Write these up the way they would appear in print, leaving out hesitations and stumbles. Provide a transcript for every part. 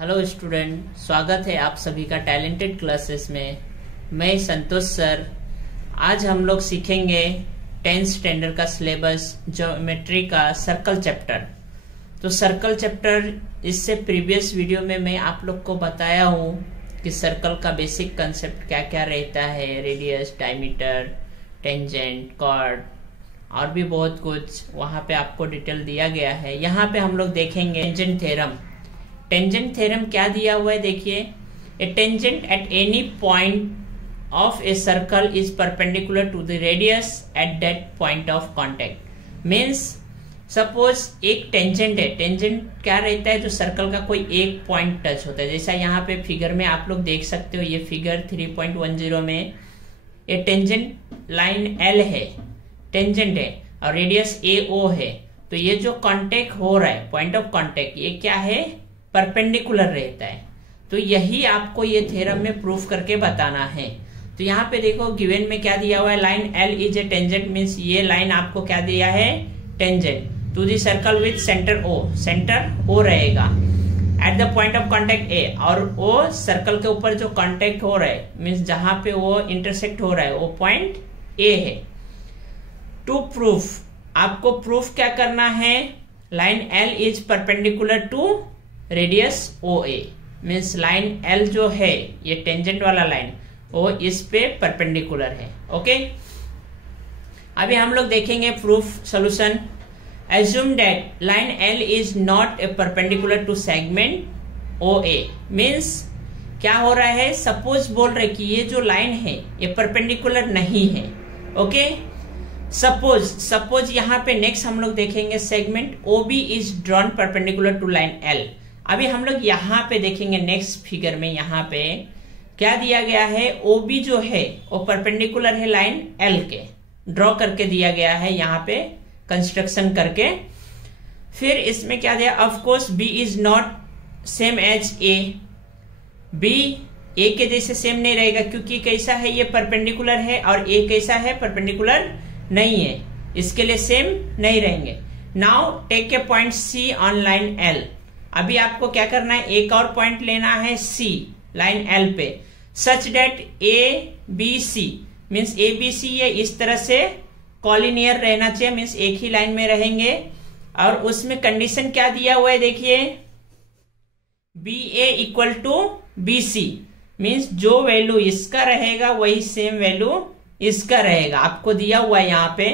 Hello student, स्वागत है आप सभी का टैलेंटेड क्लासेस में। मैं संतोष सर। आज हम लोग सीखेंगे 10th स्टैंडर्ड का सिलेबस ज्योमेट्री का सर्कल चैप्टर। तो सर्कल चैप्टर इससे प्रीवियस वीडियो में मैं आप लोग को बताया हूँ कि सर्कल का बेसिक कंसेप्ट क्या क्या रहता है, रेडियस, डायमीटर, टेंजेंट, कॉर्ड और भी बहुत कुछ वहां पे आपको डिटेल दिया गया है। यहाँ पे हम लोग देखेंगे टेंजेंट थ्योरम। टेंजेंट थ्योरम क्या दिया हुआ है देखिए, a tangent at any point of a circle is perpendicular to the radius at that point of contact. Means suppose एक टेंजेंट है। टेंजेंट क्या रहता है, जो सर्कल का कोई एक पॉइंट टच होता है। जैसा यहाँ पे फिगर में आप लोग देख सकते हो, ये फिगर 3.10 में ये टेंजेंट लाइन एल है, टेंजेंट है और रेडियस ए ओ है। तो ये जो कांटेक्ट हो रहा है, पॉइंट ऑफ कांटेक्ट, ये क्या है, परपेंडिकुलर रहता है। तो यही आपको ये थ्योरम में प्रूफ करके बताना है। तो यहाँ पे देखो गिवन में क्या दिया हुआ है, line L is a tangent. Means ये लाइन आपको क्या दिया है, tangent to the circle with centre O. Centre O रहेगा at the point of contact A, और वो सर्कल के ऊपर जो कांटेक्ट हो रहा है, मींस जहां पे वो इंटरसेक्ट हो रहा है, वो पॉइंट ए है। टू प्रूफ, आपको प्रूफ क्या करना है, line L is perpendicular to radius O A. Means line L जो है, ये टेंजेंट वाला लाइन, वो इस पे परपेंडिकुलर है। ओके, अभी हम लोग देखेंगे proof solution. Assume that line L is not a perpendicular to segment O A. Means क्या हो रहा है, सपोज बोल रहे कि ये जो लाइन है ये परपेंडिकुलर नहीं है। ओके, सपोज यहाँ पे नेक्स्ट हम लोग देखेंगे segment O B is drawn perpendicular to line L. अभी हम लोग यहाँ पे देखेंगे नेक्स्ट फिगर में, यहाँ पे क्या दिया गया है, ओ बी जो है वो परपेंडिकुलर है लाइन एल के, ड्रॉ करके दिया गया है यहाँ पे कंस्ट्रक्शन करके। फिर इसमें क्या दिया, of course B is not same as A. B A के जैसे सेम नहीं रहेगा, क्योंकि कैसा है, ये परपेंडिकुलर है और ए कैसा है, परपेंडिकुलर नहीं है, इसके लिए सेम नहीं रहेंगे। Now take a point C on line L. अभी आपको क्या करना है, एक और पॉइंट लेना है सी लाइन एल पे, such that A B C, means A B C ये इस तरह से कॉलिनियर रहना चाहिए, मीन्स एक ही लाइन में रहेंगे। और उसमें कंडीशन क्या दिया हुआ है देखिए, B A equal to B C, means जो वैल्यू इसका रहेगा वही सेम वैल्यू इसका रहेगा, आपको दिया हुआ है यहाँ पे।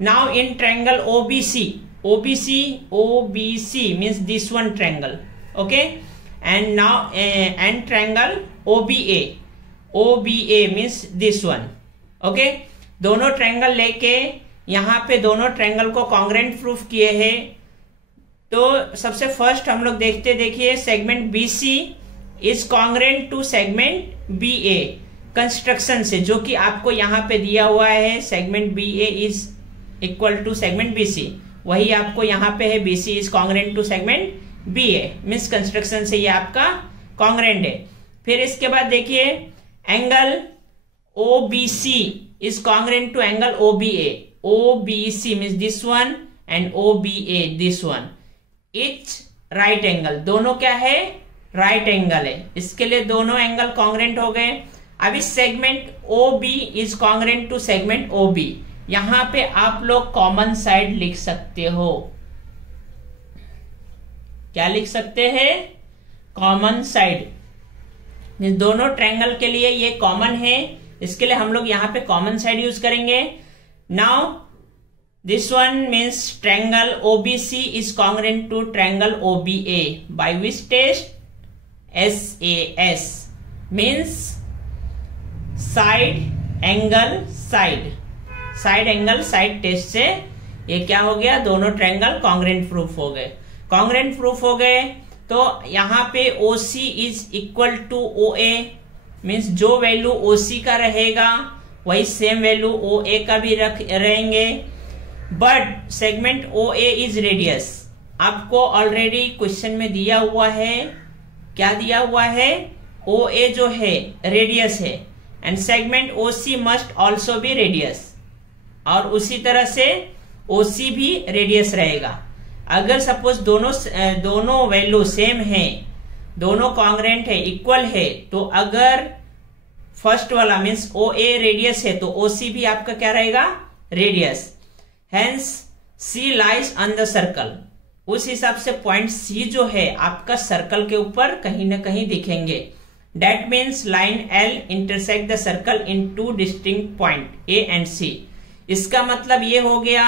Now in triangle OBC, OBC means this one triangle, okay, and now and triangle OBA means this one, okay। दोनों ट्रायंगल लेके यहाँ पे दोनों ट्रायंगल को कॉन्ग्रेंट प्रूफ किए हैं। तो सबसे फर्स्ट हम लोग देखिए segment BC is congruent to segment BA construction से, जो कि आपको यहाँ पे दिया हुआ है, segment BA is equal to segment BC, वही आपको यहाँ पे है, BC is congruent to segment BA, means construction से ये आपका कॉन्ग्रेंट है। फिर इसके बाद देखिए angle OBC is congruent to angle OBC means this one and OBA this one, each right angle, दोनों क्या है, राइट एंगल है, इसके लिए दोनों एंगल कॉन्ग्रेंट हो गए। अभी segment OB is congruent to segment OB, यहां पे आप लोग कॉमन साइड लिख सकते हो। क्या लिख सकते हैं, कॉमन साइड। दोनों ट्रायंगल के लिए ये कॉमन है, इसके लिए हम लोग यहाँ पे कॉमन साइड यूज करेंगे। Now this one means triangle OBC is congruent to triangle OBA by which test, SAS means side angle side test से ये क्या हो गया, दोनों ट्रायंगल कॉन्ग्रेंट प्रूफ हो गए। तो यहाँ पे OC is equal to OA, means जो वैल्यू OC का रहेगा वही सेम वैल्यू OA का भी रहेंगे। But segment OA is radius, आपको ऑलरेडी क्वेश्चन में दिया हुआ है, क्या दिया हुआ है, OA जो है रेडियस है, and segment OC must also be radius, और उसी तरह से OC भी रेडियस रहेगा। अगर सपोज दोनों वैल्यू सेम है दोनों कॉन्ग्रेंट है, इक्वल है, तो अगर फर्स्ट वाला मीन्स ओ ए रेडियस है तो ओ सी भी आपका क्या रहेगा, radius. Hence C lies on the circle, उस हिसाब से पॉइंट सी जो है आपका सर्कल के ऊपर कहीं ना कहीं दिखेंगे। That means line L intersect the circle in two distinct point A and C. इसका मतलब ये हो गया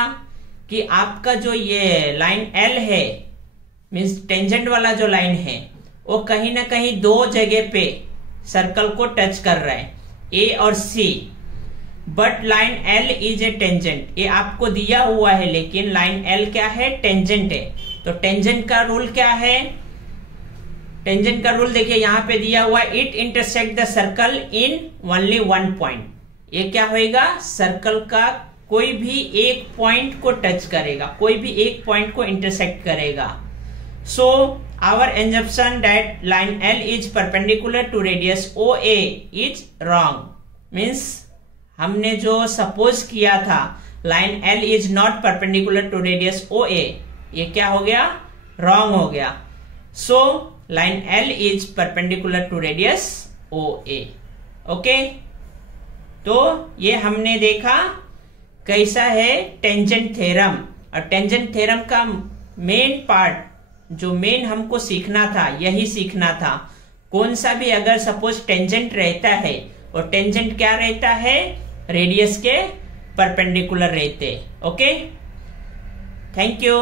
कि आपका जो ये लाइन एल है मीन्स टेंजेंट वाला जो लाइन है वो कहीं ना कहीं दो जगह पे सर्कल को टच कर रहा है, ए और C. But line L is a tangent, ये आपको दिया हुआ है लेकिन लाइन एल क्या है, टेंजेंट है। तो टेंजेंट का रूल क्या है, टेंजेंट का रूल देखिए यहां पे दिया हुआ है, it intersect the circle in only one point. ये क्या होएगा, सर्कल का कोई भी एक पॉइंट को टच करेगा, कोई भी एक पॉइंट को इंटरसेक्ट करेगा। So our assumption that line L is perpendicular to radius O A is wrong. Means हमने जो सपोज किया था line L is not perpendicular to radius O A, ये क्या हो गया, रॉन्ग हो गया। So line L is perpendicular to radius O A. Okay, तो ये हमने देखा कैसा है टेंजेंट थ्योरम। और टेंजेंट थ्योरम का मेन पार्ट जो मेन हमको सीखना था यही सीखना था। कौन सा भी अगर सपोज टेंजेंट रहता है और टेंजेंट क्या रहता है, रेडियस के परपेंडिकुलर रहते। Okay, thank you.